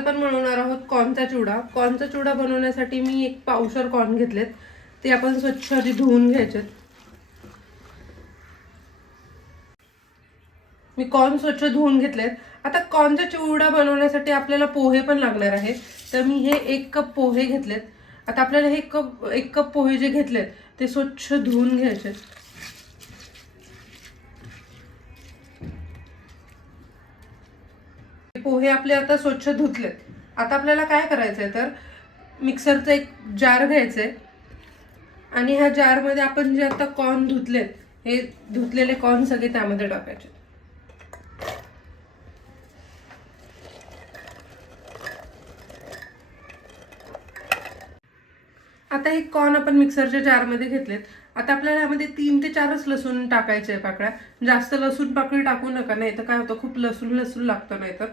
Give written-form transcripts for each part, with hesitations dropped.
आपण बनवणार आहोत कॉर्नचा चिवडा. कॉर्नचा चिवडा बनवण्यासाठी मी 1 पावशर कॉर्न घेतलेत. ते आपण स्वच्छ आधी धुवून घ्यायचे. मी कॉर्न स्वच्छ धुवून घेतलेत. आता कॉर्नचा चिवडा बनवण्यासाठी आपल्याला पोहे पण लागणार आहे. तर मी हे 1 कप पोहे घेतलेत. आता आपल्याला हे 1 कप पोहे जे घेतलेत ते स्वच्छ धुवून घ्यायचे. पोहे आपले आता स्वच्छ धुतलेत. आता आपल्याला काय करायचंय तर मिक्सरचा एक जार घ्यायचंय आणि ह्या जारमध्ये आपण जे आता कॉर्न धुतलेत हे धुतलेले कॉर्न सगळे त्यामध्ये टाकायचे. आता हे कॉर्न आपण मिक्सरच्या जारमध्ये घेतलेत. आता आपल्याला यामध्ये 3 ते 4च लसूण टाकायचे आहे पाकळ्या. जास्त लसूण पाकळी टाकू नका, नाही तर काय होतं खूप लसूण लागतं नाही तर.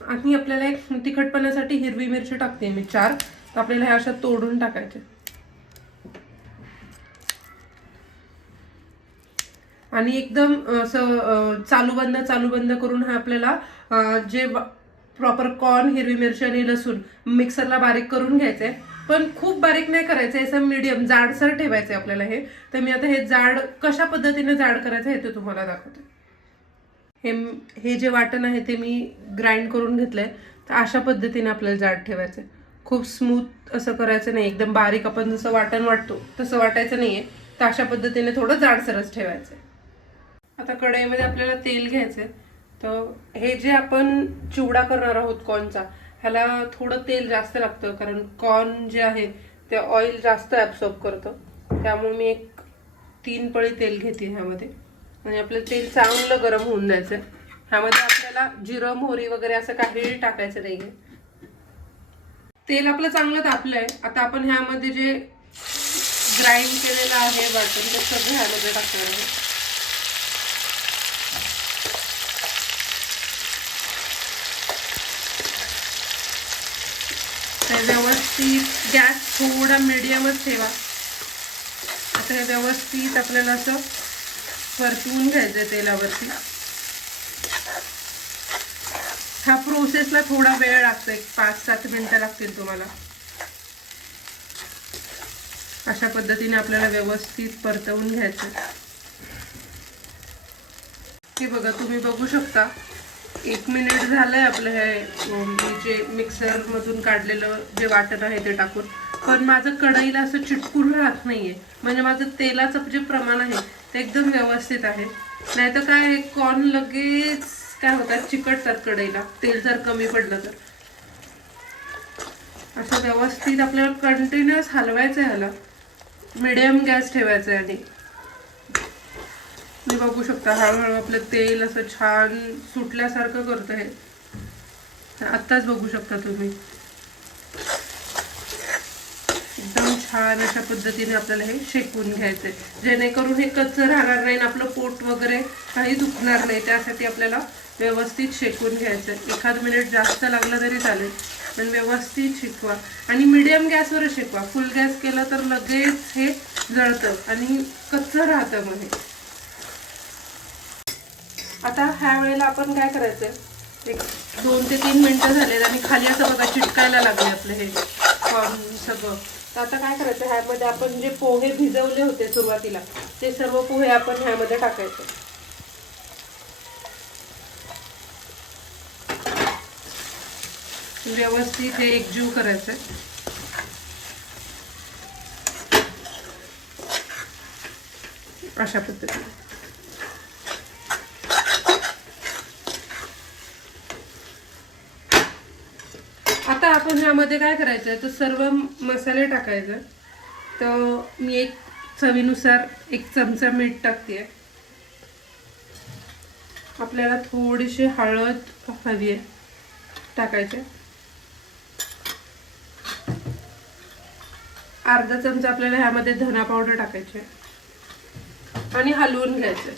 आणि आपल्याला एक तिखटपणासाठी हिरवी मिरची टाकते मी 4. तर आपल्याला ह्या अशा तोडून टाकायचे आणि एकदम असं चालू बंद करून हा आपल्याला जे प्रॉपर कॉर्न, हिरवी मिरची आणि लसूण मिक्सरला बारीक करून घ्यायचंय. पण खूप बारीक नाही करायचंय, असं मीडियम जाडसर ठेवायचंय आपल्याला हे. तर मी आता हे जाड कशा पद्धतीने जाड करायचं हे ते तुम्हाला दाखवते. हे जे वाटण आहे ते मी ग्राइंड करून घेतलंय. तर अशा पद्धतीने आपल्याला जाड ठेवायचंय. खूप स्मूथ असं करायचं नाही, एकदम बारीक आपण जसं वाटण वाटतो तसं वाटायचं नाहीये. तर अशा पद्धतीने थोडं जाडसरच ठेवायचंय. आता कढईमध्ये आपल्याला तेल घ्यायचंय. तर हे जे आपण चिवडा करणार आहोत कॉर्नचा, ह्याला थोडं तेल जास्त लागतं कारण कॉर्न जे आहे ते ऑइल जास्त ॲब्सॉर्ब करतं. त्यामुळे मी 3 पळी तेल घेते ह्यामध्ये आणि आपलं तेल चांगलं गरम होऊन द्यायचं. ह्यामध्ये आपल्याला जिरं, मोहरी वगैरे असं काहीही टाकायचं नाहीये. तेल आपलं चांगलं तापलंय. आता आपण ह्यामध्ये जे ग्राइंड केलेलं आहे वाटण ते सगळं ह्यामध्ये टाकणार आहे. व्यवस्थित गॅस थोडा मीडियमच ठेवा. आता हे व्यवस्थित आपल्याला असं परतवून घ्यायचं तेलावरती. ह्या प्रोसेसला थोडा वेळ लागतो, 5-7 मिनिटं लागतील तुम्हाला. अशा पद्धतीने आपल्याला व्यवस्थित परतवून घ्यायचं. हे बघा, तुम्ही बघू शकता 1 मिनिट झालंय आपलं हे जे मिक्सर मधून काढलेलं जे वाटण आहे ते टाकून. पण माझं कढईला असं चिटकून राहत नाहीये, म्हणजे माझं तेलाचं जे प्रमाण आहे ते एकदम व्यवस्थित आहे. नाही तर काय कॉर्न लगेच काय होतात, चिकटतात कढईला, तेल जर कमी पडलं तर. असं व्यवस्थित आपल्याला कंटिन्युअस हलवायचं आहे. ह्याला मीडियम गॅस ठेवायचा आहे. आणि तुम्ही बघू शकता हळूहळू आपलं तेल असं छान सुटल्यासारखं करतं हे. आत्ताच बघू शकता तुम्ही. एकदम छान अशा पद्धतीने आपल्याला हे शेकून घ्यायचंय, जेणेकरून हे कच्चं राहणार नाही, आपलं पोट वगैरे काही दुखणार नाही. त्यासाठी आपल्याला व्यवस्थित शेकून घ्यायचंय. 1 मिनिट जास्त लागलं तरी चालेल, पण व्यवस्थित शेकवा आणि मीडियम गॅसवर शेकवा. फुल गॅस केला तर लगेच हे जळतं आणि कच्चं राहतं मग हे. आता ह्या वेळेला आपण काय करायचंय, 2 ते 3 मिनिटं झालेत आणि खाली असं बघा चिटकायला लागले आपलं हे कॉर्न सगळं. तर आता काय करायचं, ह्यामध्ये आपण जे पोहे भिजवले होते सुरुवातीला ते सर्व पोहे आपण ह्यामध्ये टाकायचे. व्यवस्थित हे एकजीव करायचंय. अशा पद्धतीने आता आपण ह्यामध्ये काय करायचं तर सर्व मसाले टाकायचे. तर मी 1 चवीनुसार 1 चमचा मीठ टाकते. आपल्याला थोडीशी हळद हवी आहे टाकायचे. अर्धा चमचा आपल्याला ह्यामध्ये धना पावडर टाकायचे आणि हलवून घ्यायचे.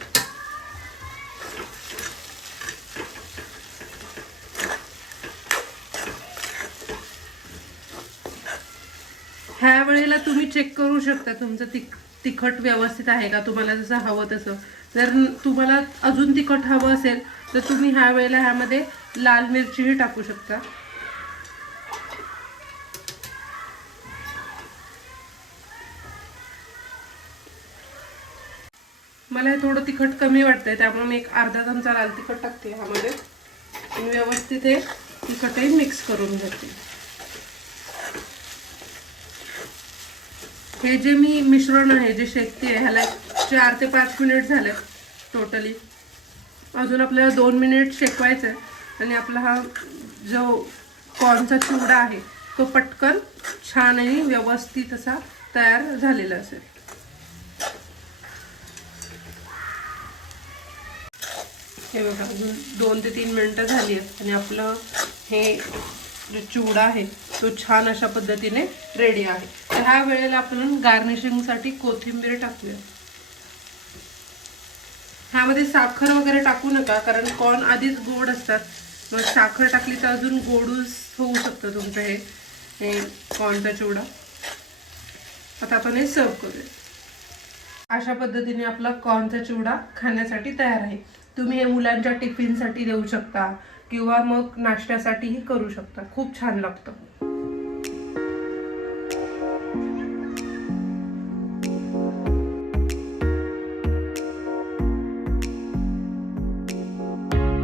ह्या वेळेला तुम्ही चेक करू शकता तुमचं तिखट व्यवस्थित आहे का, तुम्हाला जसं हवं तसं. जर तुम्हाला अजून तिखट हवं असेल तर तुम्ही ह्या वेळेला ह्यामध्ये लाल मिरचीही टाकू शकता. मला हे थोडं तिखट कमी वाटतंय, त्यामुळे मी एक अर्धा चमचा लाल तिखट टाकते ह्यामध्ये आणि व्यवस्थित हे तिखटही मिक्स करून घेते. हे जे मी मिश्रण आहे जे शेकते ह्याला 4 ते 5 मिनिट झाले टोटली. अजून आपल्याला 2 मिनिट शेकवायचं आहे आणि आपला हा जो कॉर्नचा चिवडा आहे तो पटकन छान आणि व्यवस्थित असा तयार झालेला असेल. हे बघा अजून 2 ते 3 मिनिटं झाली आहेत आणि आपलं हे जो चिवडा आहे तो छान अशा पद्धतीने रेडी आहे. तर ह्या वेळेला आपण गार्निशिंगसाठी कोथिंबीर टाकूया. ह्यामध्ये साखर वगैरे टाकू नका, कारण कॉर्न आधीच गोड असतात. मग साखर टाकली तर अजून गोडूस होऊ शकतं तुमचं हे कॉर्नचा चिवडा. आता आपण हे सर्व करूया. अशा पद्धतीने आपला कॉर्नचा चिवडा खाण्यासाठी तयार आहे. तुम्ही हे मुलांच्या टिफिनसाठी देऊ शकता किंवा मग नाश्त्यासाठीही करू शकता. खूप छान लागतं.